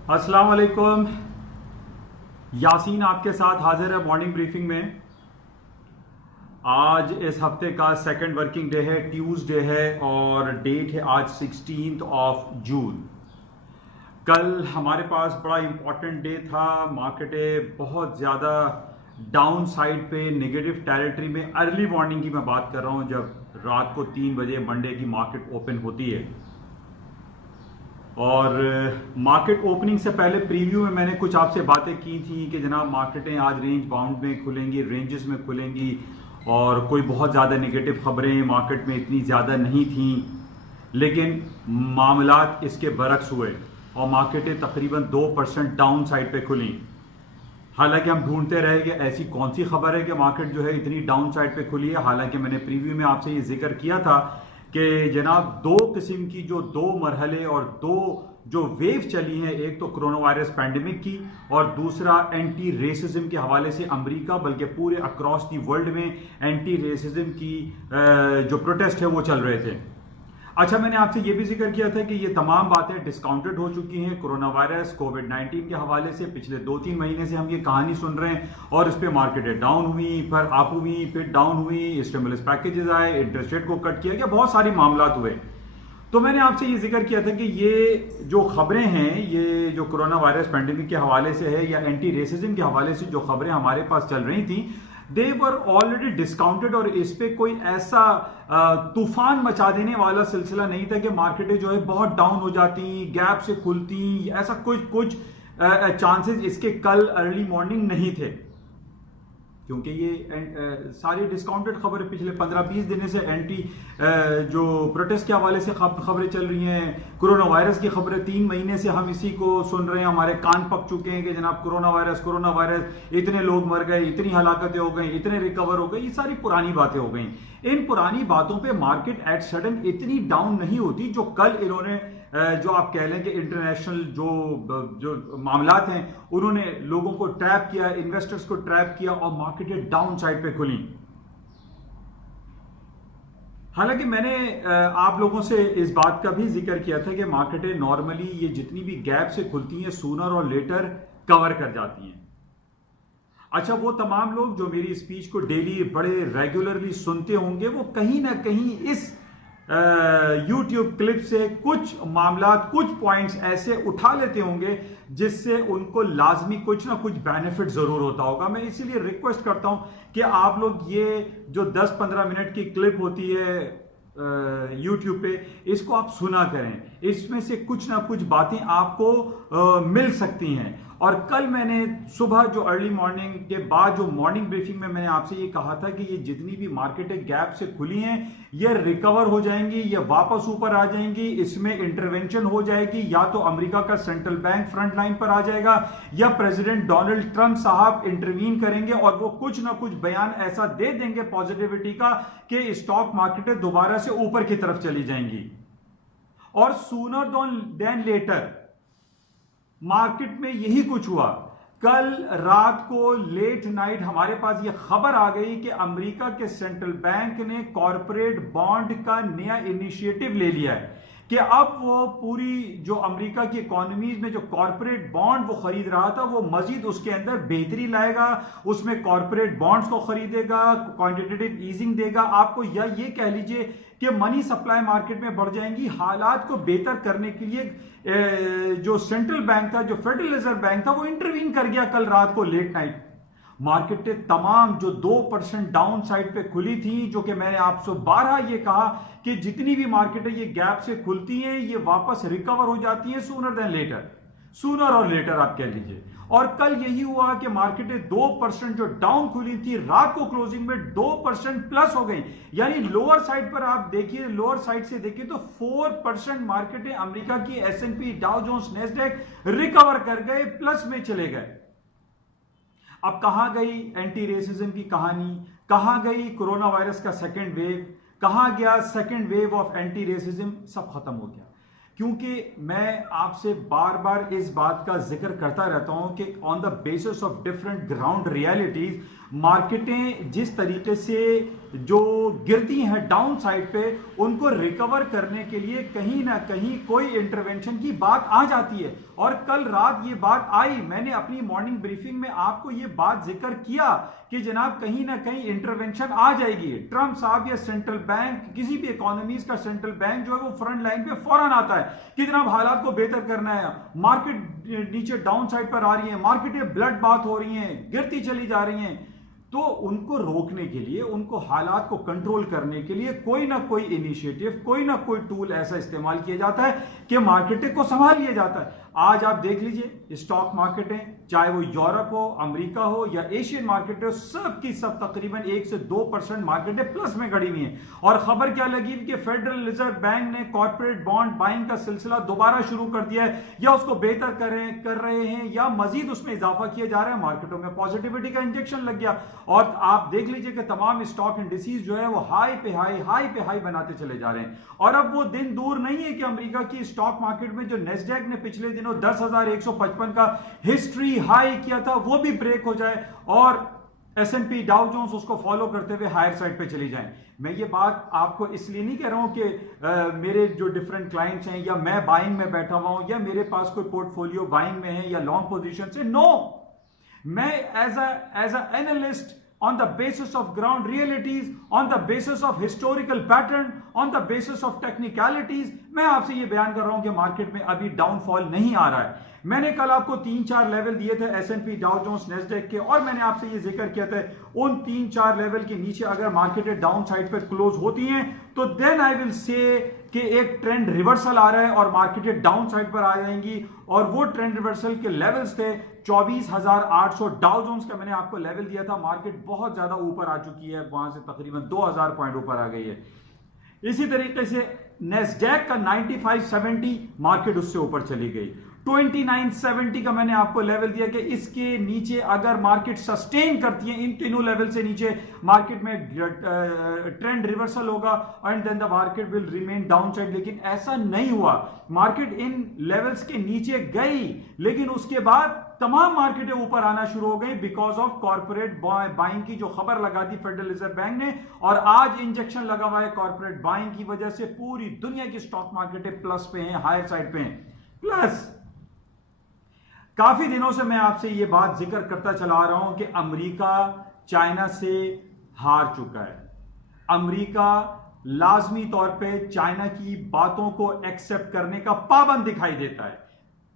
अस्सलाम वालेकुम। यासीन आपके साथ हाजिर है मॉर्निंग ब्रीफिंग में। आज इस हफ्ते का सेकंड वर्किंग डे है, ट्यूसडे है और डेट है आज 16 जून। कल हमारे पास बड़ा इंपॉर्टेंट डे था। मार्केटें बहुत ज़्यादा डाउन साइड पे नेगेटिव टेरिटरी में, अर्ली मॉर्निंग की मैं बात कर रहा हूं, जब रात को 3 बजे मंडे की मार्केट ओपन होती है। और मार्केट ओपनिंग से पहले प्रीव्यू में मैंने कुछ आपसे बातें की थी कि जनाब मार्केटें आज रेंज बाउंड में खुलेंगी, रेंजेस में खुलेंगी और कोई बहुत ज़्यादा नेगेटिव खबरें मार्केट में इतनी ज़्यादा नहीं थी। लेकिन मामलात इसके बरक्स हुए और मार्केटें तकरीबन 2% डाउन साइड पे खुली। हालांकि हम ढूंढते रहे कि ऐसी कौन सी खबर है कि मार्केट जो है इतनी डाउन साइड पे खुली है। हालांकि मैंने प्रीव्यू में आपसे ये जिक्र किया था कि जनाब दो किस्म की जो दो मरहले और दो जो वेव चली हैं, एक तो कोरोना वायरस पैंडेमिक की और दूसरा एंटी रेसिज्म के हवाले से अमेरिका बल्कि पूरे अक्रॉस दी वर्ल्ड में एंटी रेसिज्म की जो प्रोटेस्ट है वो चल रहे थे। अच्छा, मैंने आपसे ये भी जिक्र किया था कि ये तमाम बातें डिस्काउंटेड हो चुकी हैं। कोरोना वायरस कोविड-19 के हवाले से पिछले 2-3 महीने से हम ये कहानी सुन रहे हैं और इस पे मार्केटें डाउन हुई, फिर अप हुई, फिर डाउन हुई, स्टिमुलस पैकेजेस आए, इंटरेस्ट रेट को कट किया गया, बहुत सारी मामलात हुए। तो मैंने आपसे ये जिक्र किया था कि ये जो खबरें हैं, ये जो कोरोना वायरस पैंडेमिक के हवाले से है या एंटी रेसिज्म के हवाले से जो खबरें हमारे पास चल रही थी, दे वर ऑलरेडी डिस्काउंटेड और इस पे कोई ऐसा तूफान मचा देने वाला सिलसिला नहीं था कि मार्केटें जो है बहुत डाउन हो जाती, गैप से खुलती, ऐसा कुछ चांसेस इसके कल अर्ली मॉर्निंग नहीं थे। क्योंकि ये सारी डिस्काउंटेड खबरें पिछले 15-20 दिन से एंटी जो प्रोटेस्ट के हवाले से खबरें चल रही हैं। कोरोना वायरस की खबरें 3 महीने से हम इसी को सुन रहे हैं, हमारे कान पक चुके हैं कि जनाब कोरोना वायरस, इतने लोग मर गए, इतनी हलाकतें हो गई, इतने रिकवर हो गए, ये सारी पुरानी बातें हो गई। इन पुरानी बातों पे मार्केट एट सडन इतनी डाउन नहीं होती जो कल इन्होंने जो आप कह लें कि इंटरनेशनल जो मामलात हैं उन्होंने लोगों को ट्रैप किया, इन्वेस्टर्स को ट्रैप किया और मार्केटें डाउन साइड पे खुली। हालांकि मैंने आप लोगों से इस बात का भी जिक्र किया था कि मार्केटें नॉर्मली ये जितनी भी गैप से खुलती हैं सूनर और लेटर कवर कर जाती हैं। अच्छा, वो तमाम लोग जो मेरी स्पीच को डेली बड़े रेगुलरली सुनते होंगे वो कहीं ना कहीं इस यूट्यूब क्लिप से कुछ मामला, कुछ पॉइंट्स ऐसे उठा लेते होंगे जिससे उनको लाजमी कुछ ना कुछ बेनिफिट जरूर होता होगा। मैं इसीलिए रिक्वेस्ट करता हूं कि आप लोग ये जो 10-15 मिनट की क्लिप होती है यूट्यूब पे, इसको आप सुना करें। इसमें से कुछ ना कुछ बातें आपको मिल सकती हैं। और कल मैंने सुबह जो अर्ली मॉर्निंग के बाद जो मॉर्निंग ब्रीफिंग में मैंने आपसे ये कहा था कि ये जितनी भी मार्केटें गैप से खुली हैं ये रिकवर हो जाएंगी, ये वापस ऊपर आ जाएंगी, इसमें इंटरवेंशन हो जाएगी। या तो अमेरिका का सेंट्रल बैंक फ्रंट लाइन पर आ जाएगा या प्रेसिडेंट डोनाल्ड ट्रंप साहब इंटरवीन करेंगे और वो कुछ ना कुछ बयान ऐसा दे देंगे पॉजिटिविटी का कि स्टॉक मार्केटें दोबारा से ऊपर की तरफ चली जाएंगी। और सूनर देन लेटर मार्केट में यही कुछ हुआ। कल रात को लेट नाइट हमारे पास यह खबर आ गई कि अमेरिका के सेंट्रल बैंक ने कॉरपोरेट बॉन्ड का नया इनिशिएटिव ले लिया है कि अब वो पूरी जो अमेरिका की इकोनॉमीज में जो कॉरपोरेट बॉन्ड वो खरीद रहा था वो मजीद उसके अंदर बेहतरी लाएगा, उसमें कॉरपोरेट बॉन्ड्स को खरीदेगा, क्वांटिटेटिव ईजिंग देगा आपको, या ये कह लीजिए कि मनी सप्लाई मार्केट में बढ़ जाएंगी। हालात को बेहतर करने के लिए जो सेंट्रल बैंक था, जो फेडरल रिजर्व बैंक था, वो इंटरवीन कर गया कल रात को लेट नाइट। मार्केटें तमाम जो 2% डाउन साइड पे खुली थी, जो कि मैंने आपसे 12 ये कहा कि जितनी भी मार्केटें ये गैप से खुलती हैं ये वापस रिकवर हो जाती हैं सूनर देन लेटर, सूनर और लेटर आप कह लीजिए। और कल यही हुआ कि मार्केटें 2% जो डाउन खुली थी रात को क्लोजिंग में 2% प्लस हो गई। यानी लोअर साइड पर आप देखिए, लोअर साइड से देखिए तो 4% मार्केटें अमेरिका की S&P, Dow Jones, Nasdaq recover कर गए, प्लस में चले गए। अब कहां गई एंटी रेसिज्म की कहानी, कहां गई कोरोना वायरस का सेकेंड वेव, कहां गया second wave of anti racism, सब खत्म हो गया। क्योंकि मैं आपसे बार बार इस बात का जिक्र करता रहता हूं कि on the basis of different ground realities मार्केटें जिस तरीके से जो गिरती हैं डाउन साइड पे, उनको रिकवर करने के लिए कहीं ना कहीं कोई इंटरवेंशन की बात आ जाती है। और कल रात ये बात आई, मैंने अपनी मॉर्निंग ब्रीफिंग में आपको ये बात जिक्र किया कि जनाब कहीं ना कहीं इंटरवेंशन आ जाएगी। ट्रंप साहब या सेंट्रल बैंक, किसी भी इकोनॉमीज का सेंट्रल बैंक जो है वो फ्रंट लाइन पे फौरन आता है कि जनाब हालात को बेहतर करना है, मार्केट नीचे डाउन साइड पर आ रही है, मार्केटें ब्लड बाथ हो रही हैं, गिरती चली जा रही हैं। तो उनको रोकने के लिए, उनको हालात को कंट्रोल करने के लिए कोई ना कोई इनिशिएटिव, कोई ना कोई टूल ऐसा इस्तेमाल किया जाता है कि मार्केटें को संभाल लिया जाता है। आज आप देख लीजिए स्टॉक मार्केटें, चाहे वो यूरोप हो, अमेरिका हो या एशियन मार्केट हो, सब की सब तकरीबन 1 से 2% मार्केटें प्लस में खड़ी हुई हैं। और खबर क्या लगी कि फेडरल रिजर्व बैंक ने कॉर्पोरेट बॉन्ड बाइंग का सिलसिला दोबारा शुरू कर दिया है, या उसको बेहतर कर रहे हैं, या मजीद उसमें इजाफा किया जा रहा है। मार्केटों में पॉजिटिविटी का इंजेक्शन लग गया और आप देख लीजिए कि तमाम स्टॉक इंडिसेस जो है वो हाई पे हाई बनाते चले जा रहे हैं। और अब वो दिन दूर नहीं है कि अमेरिका की स्टॉक मार्केट में जो नेस्डैक ने पिछले दिनों 10,155 का हिस्ट्री हाई किया था, वो भी ब्रेक हो जाए और S&P डाउ जोन्स उसको फॉलो करते हुए हायर साइड पे चली जाएं। मैं ये बात आपको इसलिए नहीं कह रहा हूं कि मेरे जो डिफरेंट क्लाइंट्स हैं या मैं बाइंग में बैठा हुआ हूं या मेरे पास कोई पोर्टफोलियो बाइंग में है या लॉन्ग पोजीशन से। नो, मैं as a analyst, on the basis of ground realities, on the basis of historical pattern, on the basis of technicalities, मैं आपसे ये बयान कर रहा हूं कि मार्केट में अभी डाउनफॉल नहीं आ रहा है। मैंने कल आपको 3-4 लेवल दिए थे S&P डाउ जोन्स नेस्डैक के, और मैंने आपसे ये जिक्र किया था उन 3-4 लेवल के नीचे अगर मार्केटें डाउन साइड पर क्लोज होती हैं तो देन आई विल से कि एक ट्रेंड रिवर्सल आ रहा है और मार्केटें डाउन साइड पर आ जाएंगी। और वो ट्रेंड रिवर्सल के लेवल्स थे 24,800 डाउ जोन्स का मैंने आपको लेवल दिया था। मार्केट बहुत ज्यादा ऊपर आ चुकी है, वहां से तकरीबन 2,000 पॉइंट ऊपर आ गई है। इसी तरीके से नेस्डैक का 9570 मार्केट उससे ऊपर चली गई। 2970 का मैंने आपको लेवल दिया कि इसके नीचे अगर मार्केट सस्टेन करती है, इन तीनों लेवल से नीचे मार्केट में ट्रेंड रिवर्सल होगा and then the market will remain down side. लेकिन ऐसा नहीं हुआ, मार्केट इन लेवल्स के नीचे गई, लेकिन उसके बाद तमाम मार्केटें ऊपर आना शुरू हो गई बिकॉज ऑफ कॉर्पोरेट बाइंग की जो खबर लगा दी फेडरल रिजर्व बैंक ने। और आज इंजेक्शन लगा हुआ है कॉर्पोरेट बाइंग की वजह से, पूरी दुनिया की स्टॉक मार्केटें प्लस पे हैं, हायर साइड पे हैं। प्लस काफी दिनों से मैं आपसे यह बात जिक्र करता चला आ रहा हूं कि अमेरिका चाइना से हार चुका है। अमेरिका लाजमी तौर पे चाइना की बातों को एक्सेप्ट करने का पाबंद दिखाई देता है।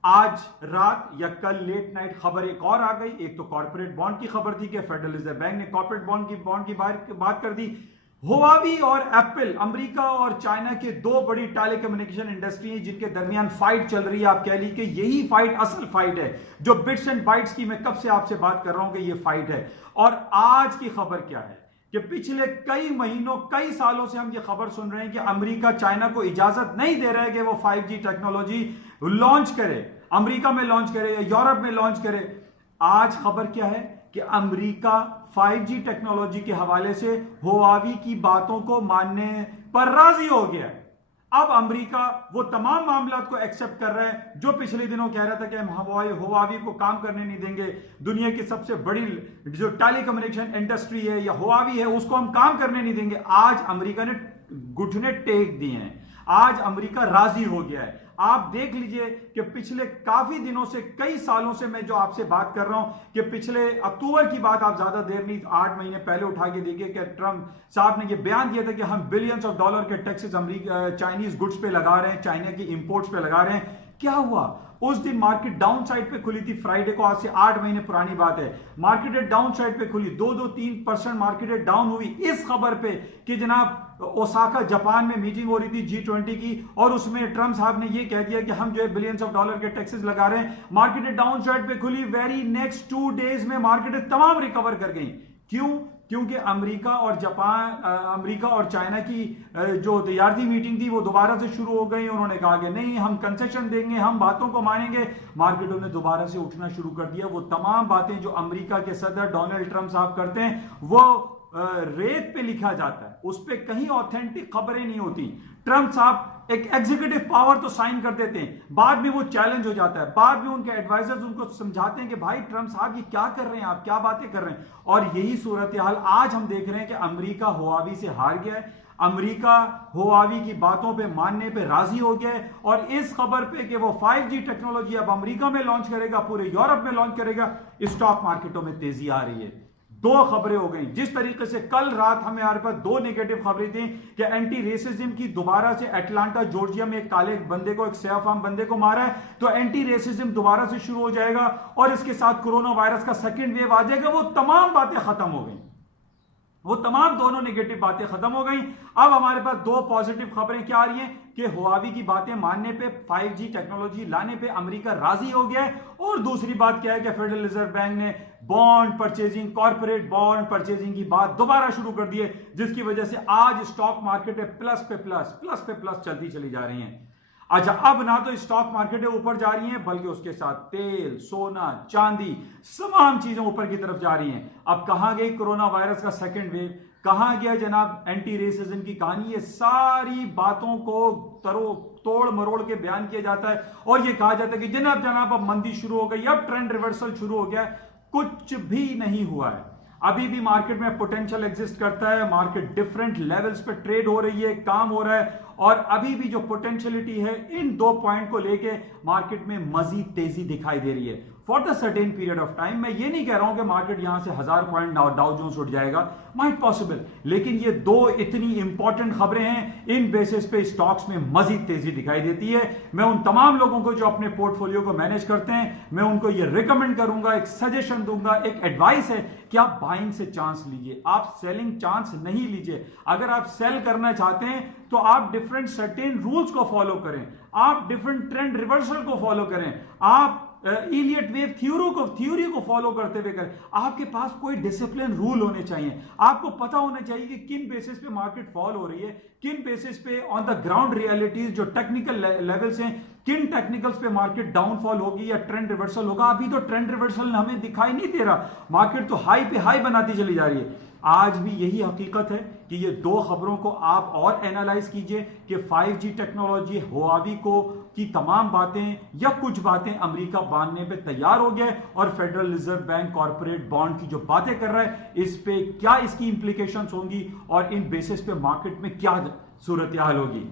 आज रात या कल लेट नाइट खबर एक और आ गई। एक तो कॉर्पोरेट बॉन्ड की खबर थी कि फेडरल रिजर्व बैंक ने कॉर्पोरेट बॉन्ड की बात कर दी। हुआवी और एप्पल, अमेरिका और चाइना के दो बड़ी टेलीकम्युनिकेशन इंडस्ट्री हैं जिनके दरमियान फाइट चल रही है। आप कह लीजिए कि यही फाइट असल फाइट है, जो बिट्स एंड बाइट्स की मैं कब से आपसे बात कर रहा हूं कि ये फाइट है। और आज की खबर क्या है कि पिछले कई महीनों, कई सालों से हम ये खबर सुन रहे हैं कि अमेरिका चाइना को इजाजत नहीं दे रहा है कि वो 5G टेक्नोलॉजी लॉन्च करे, अमेरिका में लॉन्च करे या यूरोप में लॉन्च करे। आज खबर क्या है कि अमेरिका 5G टेक्नोलॉजी के हवाले से हुआवी की बातों को मानने पर राजी हो गया है। अब अमेरिका वो तमाम मामलात को एक्सेप्ट कर रहा है जो पिछले दिनों कह रहा था कि हम हुआवी को काम करने नहीं देंगे, दुनिया की सबसे बड़ी जो टेलीकम्युनिकेशन इंडस्ट्री है या हुआवी है उसको हम काम करने नहीं देंगे। आज अमेरिका ने घुटने टेक दिए हैं, आज अमेरिका राजी हो गया है। आप देख लीजिए कि पिछले काफी दिनों से, कई सालों से मैं जो आपसे बात कर रहा हूं कि पिछले अक्टूबर की बात आप ज्यादा देर नहीं, 8 महीने पहले उठा के देखिए कि ट्रंप साहब ने यह बयान दिया था कि हम बिलियंस ऑफ डॉलर के टैक्सेस चाइनीज गुड्स पे लगा रहे हैं, चाइना की इंपोर्ट्स पे लगा रहे हैं। क्या हुआ? उस दिन मार्केट डाउन साइड पे खुली थी, फ्राइडे को, आज से 8 महीने पुरानी बात है। मार्केट डाउन साइड पे खुली, 2-3% मार्केट डाउन हुई इस खबर पे कि जनाब ओसाका जापान में मीटिंग हो रही थी G20 की, और उसमें ट्रंप साहब ने ये कह दिया कि हम जो है बिलियंस ऑफ डॉलर के टैक्सेस लगा रहे हैं। मार्केट डाउन साइड पे खुली, वेरी नेक्स्ट 2 डेज में मार्केट तमाम रिकवर कर गई। क्यों? क्योंकि अमेरिका और चाइना की जो तैयारती मीटिंग थी वो दोबारा से शुरू हो गई। उन्होंने कहा कि नहीं, हम कंसेशन देंगे, हम बातों को मानेंगे। मार्केटों ने दोबारा से उठना शुरू कर दिया। वो तमाम बातें जो अमेरिका के सदर डोनाल्ड ट्रंप साहब करते हैं वो रेत पे लिखा जाता है, उस पे कहीं ऑथेंटिक खबरें नहीं होती। ट्रंप साहब एक एग्जीक्यूटिव पावर तो साइन कर देते हैं, बाद में वो चैलेंज हो जाता है, बाद में उनके एडवाइजर्स उनको समझाते हैं कि भाई ट्रंप साहब ये क्या कर रहे हैं, आप क्या बातें कर रहे हैं। और यही सूरत हाल आज हम देख रहे हैं कि अमेरिका हुआवी से हार गया है, अमेरिका हुआवी की बातों पे मानने पे राजी हो गया है, और इस खबर पे कि वो 5G टेक्नोलॉजी अब अमेरिका में लॉन्च करेगा, पूरे यूरोप में लॉन्च करेगा, स्टॉक मार्केटों में तेजी आ रही है। दो खबरें हो गई। जिस तरीके से कल रात हमारे पास दो नेगेटिव खबरें थी कि एंटी रेसिज्म की दोबारा से अटलांटा जॉर्जिया में एक काले बंदे को, एक सयाफाम बंदे को मारा है, तो एंटी रेसिज्म दोबारा से शुरू हो जाएगा और इसके साथ कोरोना वायरस का सेकेंड वेव आ जाएगा। वो तमाम बातें खत्म हो गई, वो तमाम दोनों नेगेटिव बातें खत्म हो गई। अब हमारे पास दो पॉजिटिव खबरें क्या आ रही हैं कि हुआवी की बातें मानने पे, 5G टेक्नोलॉजी लाने पे अमेरिका राजी हो गया है। और दूसरी बात क्या है कि फेडरल रिजर्व बैंक ने bond purchasing, corporate bond purchasing की बात दोबारा शुरू कर दी है, जिसकी वजह से आज स्टॉक मार्केट में प्लस पे प्लस चलती चली जा रही है। अच्छा, अब ना तो स्टॉक मार्केटें ऊपर जा रही हैं, बल्कि उसके साथ तेल, सोना, चांदी, तमाम चीजें ऊपर की तरफ जा रही हैं। अब कहां गई कोरोना वायरस का सेकेंड वेव, कहां गया जनाब एंटी रेसिज्म की कहानी, ये सारी बातों को तोड़ मरोड़ के बयान किया जाता है और ये कहा जाता है कि जनाब अब मंदी शुरू हो गई, अब ट्रेंड रिवर्सल शुरू हो गया। कुछ भी नहीं हुआ है, अभी भी मार्केट में पोटेंशियल एग्जिस्ट करता है, मार्केट डिफरेंट लेवल्स पे ट्रेड हो रही है, काम हो रहा है, और अभी भी जो पोटेंशियलिटी है इन दो पॉइंट को लेके मार्केट में मजीद तेजी दिखाई दे रही है for the certain period of time. मैं ये नहीं कह रहा हूं कि मार्केट यहां से 1000 पॉइंट डाउ जोन्स उठ जाएगा, माइट पॉसिबल, लेकिन ये दो इतनी इंपॉर्टेंट खबरें हैं, इन बेसिस पे स्टॉक्स में मजीद तेजी दिखाई देती है। मैं उन तमाम लोगों को जो अपने पोर्टफोलियो को मैनेज करते हैं, मैं उनको ये रिकमेंड करूंगा, एक सजेशन दूंगा, एक एडवाइस है कि आप बाइंग से चांस लीजिए, आप सेलिंग चांस नहीं लीजिए। अगर आप सेल करना चाहते हैं तो आप डिफरेंट सर्टेन रूल्स को फॉलो करें, आप डिफरेंट ट्रेंड रिवर्सल को फॉलो करें, आप इलियट वेव थ्योरी को फॉलो करते हुए करें। आपके पास कोई डिसिप्लिन रूल होने चाहिए, आपको पता होना चाहिए कि किन बेसिस पे मार्केट फॉल हो रही है, किन बेसिस पे ऑन द ग्राउंड रियलिटीज जो टेक्निकल लेवल्स हैं, किन टेक्निकल्स पे मार्केट डाउनफॉल होगी या ट्रेंड रिवर्सल होगा। अभी तो ट्रेंड रिवर्सल हमें दिखाई नहीं दे रहा, मार्केट तो हाई पे हाई बनाती चली जा रही है। आज भी यही हकीकत है कि ये दो खबरों को आप और एनालाइज कीजिए कि 5G टेक्नोलॉजी, हुआवी को की तमाम बातें या कुछ बातें अमेरिका मानने पे तैयार हो गया है, और federal reserve bank corporate bond की जो बातें कर रहा है, इस पे क्या इसकी इंप्लीकेशंस होंगी और इन बेसिस पे मार्केट में क्या सूरत हाल होगी।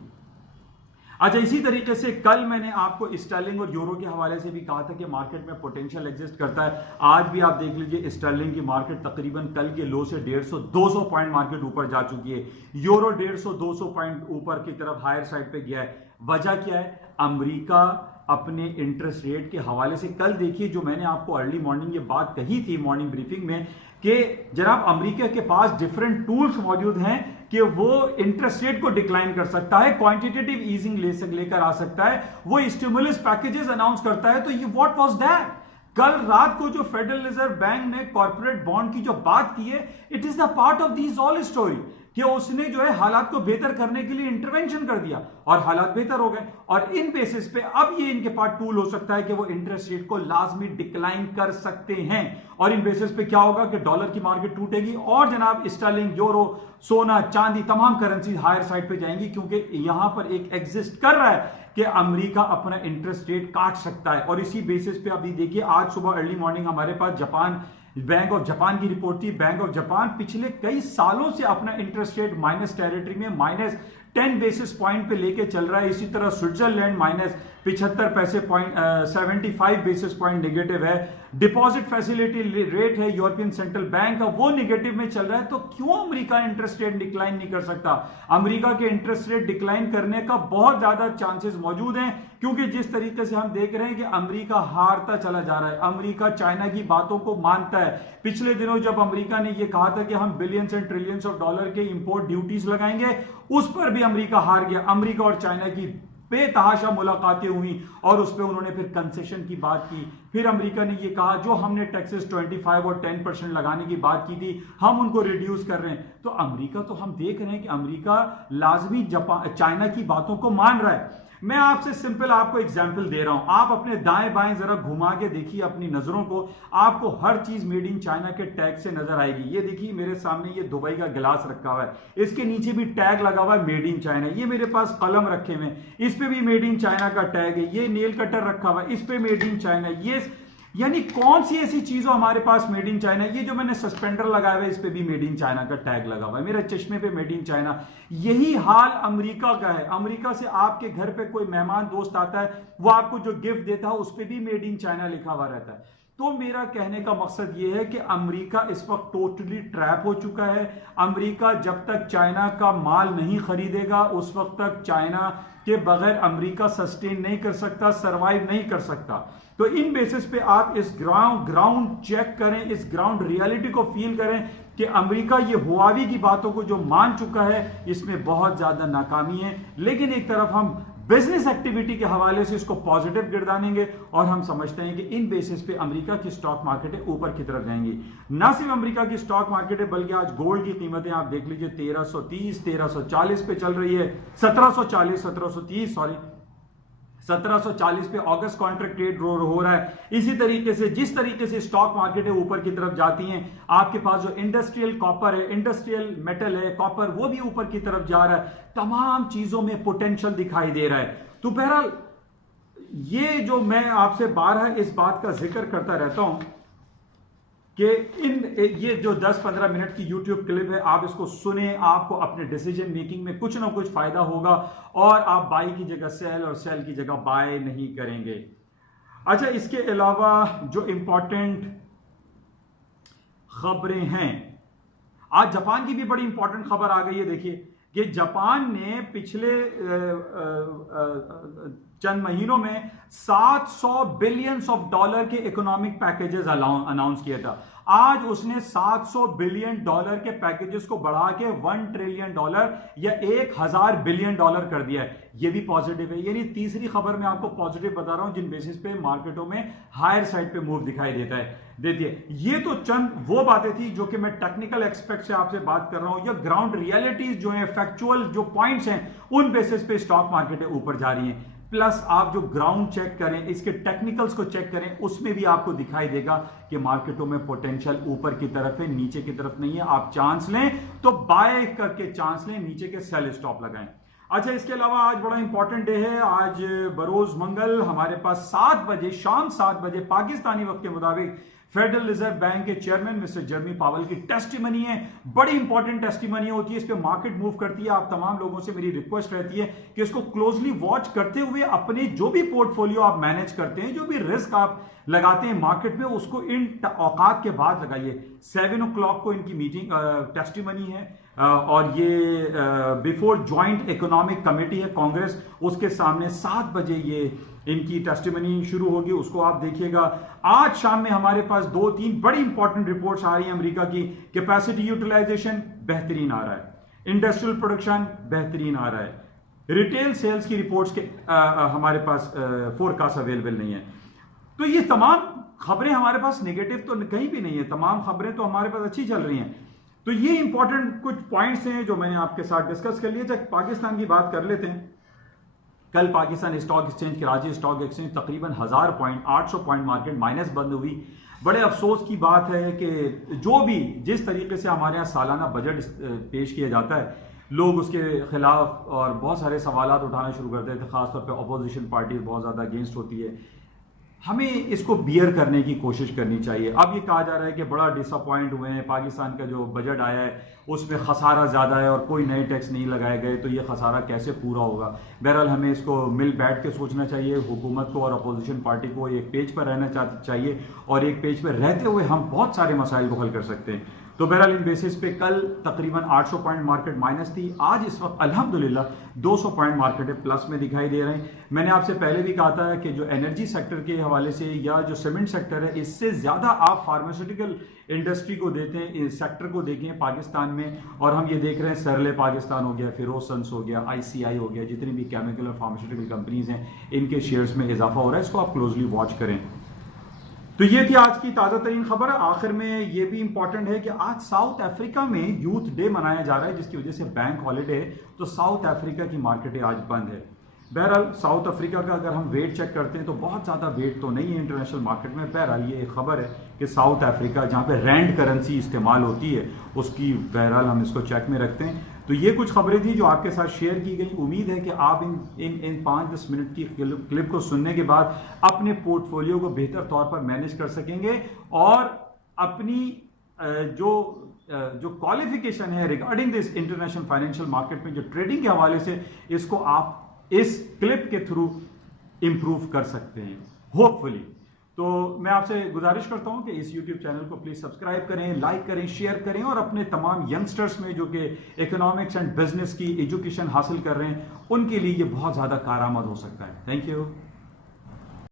अच्छा, इसी तरीके से कल मैंने आपको स्टर्लिंग और यूरो के हवाले से भी कहा था कि मार्केट में पोटेंशियल एग्जिस्ट करता है। आज भी आप देख लीजिए स्टर्लिंग की मार्केट तकरीबन कल के लो से 150-200 पॉइंट मार्केट ऊपर जा चुकी है, यूरो 150-200 पॉइंट ऊपर की तरफ हायर साइड पे गया है। वजह क्या है? अमेरिका अपने इंटरेस्ट रेट के हवाले से, कल देखिए जो मैंने आपको अर्ली मॉर्निंग ये बात कही थी मॉर्निंग ब्रीफिंग में कि जनाब अमेरिका के पास डिफरेंट टूल्स मौजूद हैं कि वो इंटरेस्ट रेट को डिक्लाइन कर सकता है, क्वांटिटेटिव ईजिंग लेकर आ सकता है, वो स्टिमुलस पैकेजेस अनाउंस करता है। तो ये व्हाट वाज दैट? कल रात को जो फेडरल रिजर्व बैंक ने कॉर्पोरेट बॉन्ड की जो बात की है, it is the part of this all story कि उसने जो है हालात को बेहतर करने के लिए इंटरवेंशन कर दिया और हालात बेहतर हो गए, और इन बेसिस पे अब ये इनके पास टूल हो सकता है कि वो इंटरेस्ट रेट को लाजमी डिक्लाइन कर सकते हैं, और इन बेसिस पे क्या होगा कि डॉलर की मार्केट टूटेगी और जनाब स्टर्लिंग, यूरो, सोना, चांदी, तमाम करेंसी हायर साइड पे जाएंगी, क्योंकि यहां पर एक एग्जिस्ट कर रहा है कि अमेरिका अपना इंटरेस्ट रेट काट सकता है। और इसी बेसिस पे अभी देखिए आज सुबह अर्ली मॉर्निंग हमारे पास जापान, बैंक ऑफ जापान की रिपोर्ट थी। बैंक ऑफ जापान पिछले कई सालों से अपना इंटरेस्ट रेट माइनस टेरिटरी में -10 बेसिस पॉइंट पे लेके चल रहा है। इसी तरह स्विट्जरलैंड -75 बेसिस पॉइंट नेगेटिव है। डिपॉजिट फैसिलिटी रेट है यूरोपियन सेंट्रल बैंक का, वो नेगेटिव में चल रहा है। तो क्यों अमेरिका इंटरेस्ट रेट डिक्लाइन नहीं कर सकता? अमेरिका के इंटरेस्ट रेट डिक्लाइन करने का बहुत ज्यादा चांसेस मौजूद हैं, क्योंकि जिस तरीके से हम देख रहे हैं कि अमेरिका हारता चला जा रहा है, अमेरिका चाइना की बातों को मानता है। पिछले दिनों जब अमेरिका ने यह कहा था कि हम billions and trillions of dollar के इंपोर्ट ड्यूटीज लगाएंगे, उस पर भी अमेरिका हार गया। अमेरिका और चाइना की बेतहाशा मुलाकातें हुई और उस पर उन्होंने फिर कंसेशन की बात की। फिर अमेरिका ने यह कहा जो हमने टैक्सेस 25 और 10% लगाने की बात की थी, हम उनको रिड्यूस कर रहे हैं। तो अमेरिका, तो हम देख रहे हैं कि अमेरिका लाजमी चाइना की बातों को मान रहा है। मैं आपसे सिंपल आपको एग्जांपल दे रहा हूं, आप अपने दाएं बाएं जरा घुमा के देखिए अपनी नजरों को, आपको हर चीज मेड इन चाइना के टैग से नजर आएगी। ये देखिए मेरे सामने ये दुबई का गिलास रखा हुआ है, इसके नीचे भी टैग लगा हुआ है मेड इन चाइना। ये मेरे पास कलम रखे हुए हैं, इस पे भी मेड इन चाइना का टैग है। ये नेल कटर रखा हुआ है, इस पे मेड इन चाइना। ये यानी कौन सी ऐसी चीज हो हमारे पास मेड इन चाइना। ये जो मैंने सस्पेंडर लगाया हुआ है, इस पे भी मेड इन चाइना का टैग लगा हुआ है, मेरे चश्मे पे मेड इन चाइना। यही हाल अमेरिका का है। अमेरिका से आपके घर पे कोई मेहमान दोस्त आता है, वो आपको जो गिफ्ट देता है उस पे भी मेड इन चाइना लिखा हुआ रहता है। तो मेरा कहने का मकसद यह है कि अमेरिका इस वक्त टोटली ट्रैप हो चुका है। अमेरिका जब तक चाइना का माल नहीं खरीदेगा उस वक्त तक चाइना के बगैर अमेरिका सस्टेन नहीं कर सकता, सरवाइव नहीं कर सकता। तो इन बेसिस पे आप इस ग्राउंड चेक करें, इस ग्राउंड रियलिटी को फील करें कि अमेरिका ये हुआवी की बातों को जो मान चुका है इसमें बहुत ज्यादा नाकामी है। लेकिन एक तरफ हम बिजनेस एक्टिविटी के हवाले से इसको पॉजिटिव गिरदानेंगे और हम समझते हैं कि इन बेसिस पे अमेरिका की स्टॉक मार्केटें ऊपर की तरफ जाएंगी। ना सिर्फ अमेरिका की स्टॉक मार्केट है बल्कि आज गोल्ड की कीमतें आप देख लीजिए 1330 1340 पे चल रही है, 1740 पे अगस्त कॉन्ट्रैक्ट ट्रेड हो रहा है। इसी तरीके से जिस तरीके से स्टॉक मार्केटें ऊपर की तरफ जाती हैं, आपके पास जो इंडस्ट्रियल कॉपर है, इंडस्ट्रियल मेटल है कॉपर, वो भी ऊपर की तरफ जा रहा है। तमाम चीजों में पोटेंशियल दिखाई दे रहा है। तो बहरहाल ये जो मैं आपसे बारहा इस बात का जिक्र करता रहता हूं कि ये जो 10-15 मिनट की YouTube क्लिप है, आप इसको सुने, आपको अपने डिसीजन मेकिंग में कुछ ना कुछ फायदा होगा और आप बाई की जगह सेल और सेल की जगह बाय नहीं करेंगे। अच्छा, इसके अलावा जो इंपॉर्टेंट खबरें हैं, आज जापान की भी बड़ी इंपॉर्टेंट खबर आ गई है। देखिए कि जापान ने पिछले चंद महीनों में 700 बिलियन ऑफ डॉलर के इकोनॉमिक पैकेजेस अनाउंस किया था। आज उसने 700 बिलियन डॉलर के पैकेजेस को बढ़ा के 1 ट्रिलियन डॉलर या 1000 बिलियन डॉलर कर दिया है। ये भी पॉजिटिव है। यानी तीसरी खबर मैं आपको पॉजिटिव बता रहा हूं जिन बेसिस पे मार्केटों में हायर साइड पे मूव दिखाई देता है। देखिए ये तो चंद वो बातें थी जो कि मैं टेक्निकल एक्सपेक्ट से आपसे बात कर रहा हूं, या ग्राउंड रियलिटीज जो है, फैक्चुअल जो पॉइंट्स हैं, उन बेसिस पे स्टॉक मार्केटें ऊपर जा रही हैं। प्लस आप जो ग्राउंड चेक करें, इसके टेक्निकल्स को चेक करें, उसमें भी आपको दिखाई देगा कि मार्केटों में पोटेंशियल ऊपर की तरफ है, नीचे की तरफ नहीं है। आप चांस लें तो बाय करके चांस लें, नीचे के सेल स्टॉप लगाएं। अच्छा, इसके अलावा आज बड़ा इंपॉर्टेंट डे है। आज बरोज मंगल हमारे पास 7 बजे, शाम 7 बजे पाकिस्तानी वक्त के मुताबिक फेडरल रिजर्व बैंक के चेयरमैन मिस्टर जर्मी पावल की टेस्टिमनी है। बड़ी इंपॉर्टेंट टेस्टिमनी होती है, इस पे मार्केट मूव करती है। आप तमाम लोगों से मेरी रिक्वेस्ट रहती है कि इसको क्लोजली वॉच करते हुए अपने जो भी पोर्टफोलियो आप मैनेज करते हैं, जो भी रिस्क आप लगाते हैं मार्केट में, उसको इन औकात के बाद लगाइए। 7 o'clock को इनकी मीटिंग टेस्टिमनी है और ये बिफोर ज्वाइंट इकोनॉमिक कमेटी है कांग्रेस, उसके सामने 7 बजे ये इनकी टेस्टिमनी शुरू होगी, उसको आप देखिएगा। आज शाम में हमारे पास 2-3 बड़ी इंपॉर्टेंट रिपोर्ट्स आ रही हैं अमेरिका की। कैपेसिटी यूटिलाइजेशन बेहतरीन आ रहा है, इंडस्ट्रियल प्रोडक्शन बेहतरीन आ रहा है, रिटेल सेल्स की रिपोर्ट्स के हमारे पास फोरकास्ट अवेलेबल नहीं है। तो ये तमाम खबरें हमारे पास नेगेटिव तो कहीं भी नहीं है, तमाम खबरें तो हमारे पास अच्छी चल रही हैं। तो ये इंपॉर्टेंट कुछ पॉइंट्स हैं जो मैंने आपके साथ डिस्कस कर लिए। जब पाकिस्तान की बात कर लेते हैं, कल Pakistan stock exchange, Karachi stock exchange तकरीबन 1000 पॉइंट, 800 पॉइंट मार्केट माइनस बंद हुई। बड़े अफसोस की बात है कि जो भी जिस तरीके से हमारे यहाँ सालाना बजट पेश किया जाता है, लोग उसके खिलाफ और बहुत सारे सवाल उठाना शुरू कर देते हैं, खासतौर पे अपोजिशन पार्टी बहुत ज़्यादा अगेंस्ट होती है। हमें इसको बियर करने की कोशिश करनी चाहिए। अब ये कहा जा रहा है कि बड़ा डिसअपॉइंट हुए हैं, पाकिस्तान का जो बजट आया है उसमें खसारा ज़्यादा है और कोई नए टैक्स नहीं लगाए गए, तो ये खसारा कैसे पूरा होगा। बहरहाल हमें इसको मिल बैठ के सोचना चाहिए। हुकूमत को और अपोजिशन पार्टी को एक पेज पर रहना चाहिए और एक पेज पर रहते हुए हम बहुत सारे मसाइल को हल कर सकते हैं। तो बहरहाल इन बेसिस पे कल तकरीबन 800 पॉइंट मार्केट माइनस थी। आज इस वक्त अल्हम्दुलिल्लाह 200 पॉइंट मार्केट प्लस में दिखाई दे रहे हैं। मैंने आपसे पहले भी कहा था कि जो एनर्जी सेक्टर के हवाले से या जो सीमेंट सेक्टर है, इससे ज़्यादा आप फार्मास्यूटिकल इंडस्ट्री को देते हैं, इस सेक्टर को देखें पाकिस्तान में। और हम ये देख रहे हैं सरले पाकिस्तान हो गया, फिरोसन्स हो गया, ICI हो गया, जितनी भी केमिकल और फार्मास्यूटिकल कंपनीज हैं, इनके शेयर्स में इजाफा हो रहा है। इसको आप क्लोजली वॉच करें। तो ये थी आज की ताज़ा तरीन खबर। आखिर में ये भी इंपॉर्टेंट है कि आज साउथ अफ्रीका में यूथ डे मनाया जा रहा है, जिसकी वजह से बैंक हॉलिडे है, तो साउथ अफ्रीका की मार्केटें आज बंद है। बहरहाल साउथ अफ्रीका का अगर हम वेट चेक करते हैं तो बहुत ज़्यादा वेट तो नहीं है इंटरनेशनल मार्केट में। बहरहाल ये एक खबर है कि साउथ अफ्रीका जहाँ पे रैंड करेंसी इस्तेमाल होती है उसकी, बहरहाल हम इसको चेक में रखते हैं। तो ये कुछ खबरें थी जो आपके साथ शेयर की गई। उम्मीद है कि आप इन 5-10 मिनट की क्लिप को सुनने के बाद अपने पोर्टफोलियो को बेहतर तौर पर मैनेज कर सकेंगे और अपनी जो क्वालिफिकेशन है regarding this international financial market में जो ट्रेडिंग के हवाले से, इसको आप इस क्लिप के थ्रू इंप्रूव कर सकते हैं होपफुली। तो मैं आपसे गुजारिश करता हूं कि इस YouTube चैनल को प्लीज सब्सक्राइब करें, लाइक करें, शेयर करें और अपने तमाम यंगस्टर्स में जो कि इकोनॉमिक्स एंड बिजनेस की एजुकेशन हासिल कर रहे हैं उनके लिए ये बहुत ज्यादा कारआमद हो सकता है। Thank you.